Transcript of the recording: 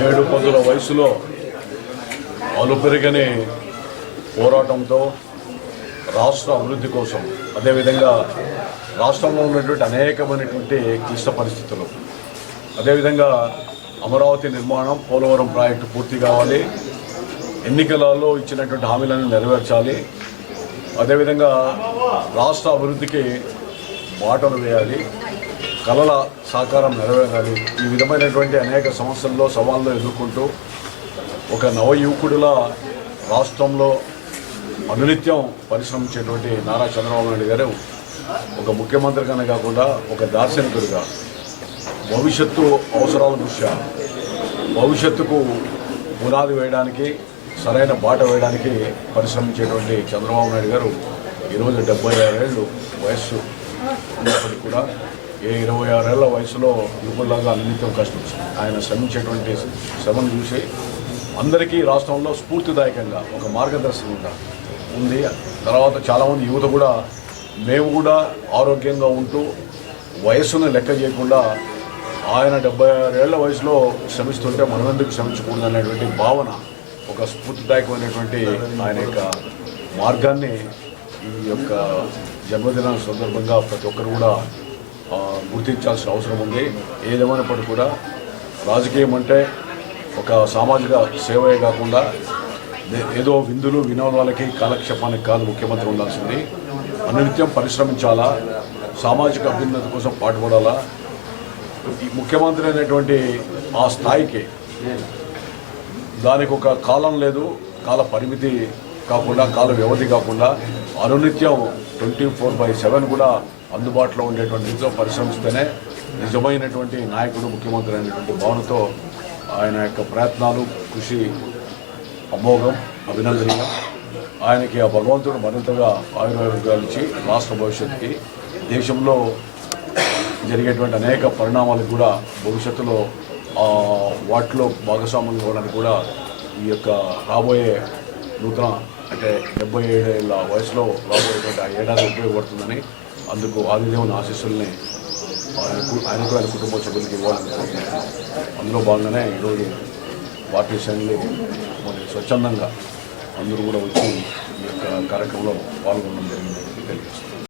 7 వయసులో అలుపెరగని పోరాటంతో రాష్ట్ర అభివృద్ధి కోసం, అదేవిధంగా రాష్ట్రంలో ఉన్నటువంటి అనేకమైనటువంటి క్లిష్ట పరిస్థితులు, అదేవిధంగా అమరావతి నిర్మాణం, పోలవరం ప్రాజెక్టు పూర్తి కావాలి, ఎన్నికలలో ఇచ్చినటువంటి హామీలను నెరవేర్చాలి, అదేవిధంగా రాష్ట్ర అభివృద్ధికి బాటలు వేయాలి, కళల సాకారం నెరవేరాలి. ఈ విధమైనటువంటి అనేక సమస్యల్లో సవాళ్ళు ఎదుర్కొంటూ ఒక నవయువకుడిలా రాష్ట్రంలో అనునిత్యం పరిశ్రమించేటువంటి నారా చంద్రబాబు నాయుడు గారు ఒక ముఖ్యమంత్రిగానే కాకుండా ఒక దార్శనికుడిగా భవిష్యత్తు అవసరాల దృష్ట్యా భవిష్యత్తుకు పునాది వేయడానికి, సరైన బాట వేయడానికి పరిశ్రమించేటువంటి చంద్రబాబు నాయుడు గారు ఈరోజు 76 ఏళ్ళు వయస్సు ఉన్నప్పటికీ కూడా 26 ఏళ్ల వయసులో యువకుల్లాగా అనునిత్యం కష్టం ఆయన శ్రమించేటువంటి శ్రమను చూసి అందరికీ రాష్ట్రంలో స్ఫూర్తిదాయకంగా ఒక మార్గదర్శకంగా ఉంది. తర్వాత చాలామంది యువత కూడా మేము కూడా ఆరోగ్యంగా ఉంటూ వయస్సును లెక్క చేయకుండా ఆయన 76 ఏళ్ల వయసులో శ్రమిస్తుంటే మనం ఎందుకు శ్రమించకూడదు అనేటువంటి భావన, ఒక స్ఫూర్తిదాయకమైనటువంటి ఆయన యొక్క మార్గాన్ని ఈ యొక్క జన్మదిన సందర్భంగా ప్రతి ఒక్కరు కూడా గుర్తించాల్సిన అవసరం ఉంది. ఏదేమైనప్పటికీ కూడా రాజకీయం అంటే ఒక సామాజిక సేవే కాకుండా ఏదో విందులు వినోదాలకి కాలక్షేపానికి కాదు ముఖ్యమంత్రి ఉండాల్సింది. అనునిత్యం పరిశ్రమించాలా, సామాజిక అభ్యున్నతి కోసం పాటుపడాలా. ఈ ముఖ్యమంత్రి అనేటువంటి ఆ స్థాయికి దానికి ఒక కాలం లేదు, కాల పరిమితి కాకుండా, కాల వ్యవధి కాకుండా అనునిత్యం 24/7 కూడా అందుబాటులో ఉండేటువంటి రీతిలో పరిశ్రమిస్తేనే నిజమైనటువంటి నాయకుడు ముఖ్యమంత్రి అనేటువంటి భావనతో ఆయన యొక్క ప్రయత్నాలు, కృషి అమోఘం, అభినందనీయం. ఆయనకి ఆ భగవంతుడు మరింతగా ఆయుర్వేదాలు ఇచ్చి రాష్ట్ర భవిష్యత్తుకి, దేశంలో జరిగేటువంటి అనేక పరిణామాలకు కూడా భవిష్యత్తులో వాటిలో భాగస్వాములు కావడానికి కూడా ఈ యొక్క రాబోయే నూతన అంటే 77 ఏళ్ల వయసులో రాబోయేటువంటి ఆ ఏడాది ఉపయోగపడుతుందని, అందుకు ఆదిదేవుని ఆశీస్సుల్ని ఆయనకు ఆయన కుటుంబ సభ్యులకి ఇవ్వాలనుకుంటున్నాను. అందులో భాగంగానే ఈరోజు పార్టీ శ్రేణులు స్వచ్ఛందంగా అందరూ కూడా వచ్చి ఈ యొక్క కార్యక్రమంలో పాల్గొనడం జరిగిందని తెలియజేస్తున్నారు.